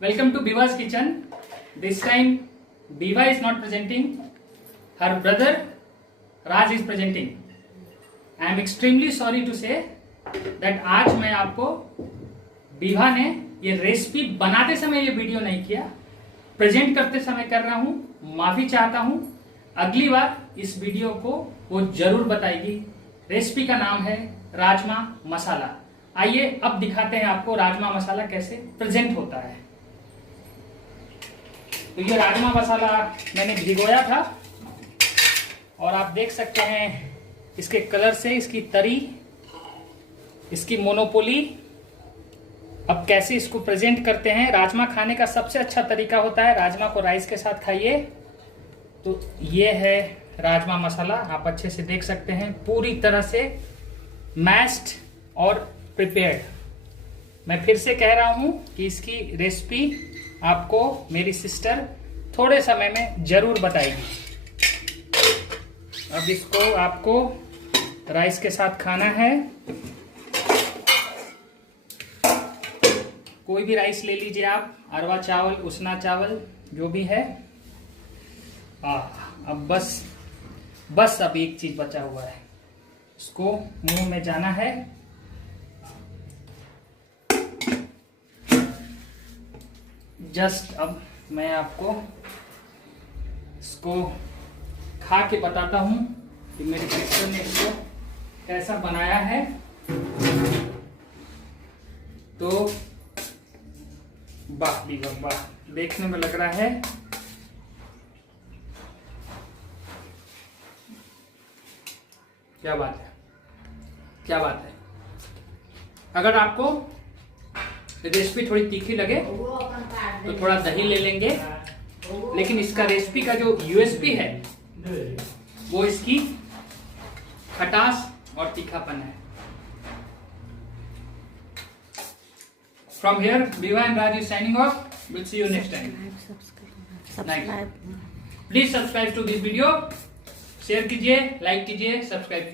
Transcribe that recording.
Welcome to Biva's kitchen. This time Biva is not presenting. Her brother Raj is presenting. I am extremely sorry to say that आज मैं आपको बीवा ने ये recipe बनाते समय ये वीडियो नहीं किया, प्रेजेंट करते समय कर रहा हूं, माफी चाहता हूं। अगली बार इस वीडियो को वो जरूर बताएगी। रेसिपी का नाम है राजमा मसाला। आइए अब दिखाते हैं आपको राजमा मसाला कैसे प्रेजेंट होता है। तो ये राजमा मसाला मैंने भिगोया था और आप देख सकते हैं इसके कलर से, इसकी तरी, इसकी मोनोपोली। अब कैसे इसको प्रेजेंट करते हैं। राजमा खाने का सबसे अच्छा तरीका होता है राजमा को राइस के साथ खाइए। तो ये है राजमा मसाला, आप अच्छे से देख सकते हैं, पूरी तरह से मैश्ड और प्रिपेयर्ड। मैं फिर से कह रहा हूं कि इसकी रेसिपी आपको मेरी सिस्टर थोड़े समय में जरूर बताएगी। अब इसको आपको राइस के साथ खाना है। कोई भी राइस ले लीजिए आप, अरवा चावल, उसना चावल, जो भी है। अब बस अब एक चीज बचा हुआ है, इसको मुंह में जाना है। जस्ट अब मैं आपको इसको खा के बताता हूं कि मेरी सिस्टर ने इसको कैसा बनाया है। तो वाह बीवा वाह, देखने में लग रहा है क्या बात है, क्या बात है। अगर आपको रेसिपी थोड़ी तीखी लगे तो थोड़ा दही ले लेंगे, लेकिन इसका रेसिपी का जो यूएसपी है वो इसकी खटास और तीखापन है। From here, Biva and Raj is signing off. We'll see you next time. Subscribe. Please subscribe to this video. Share कीजिए, लाइक कीजिए, सब्सक्राइब कीजिए।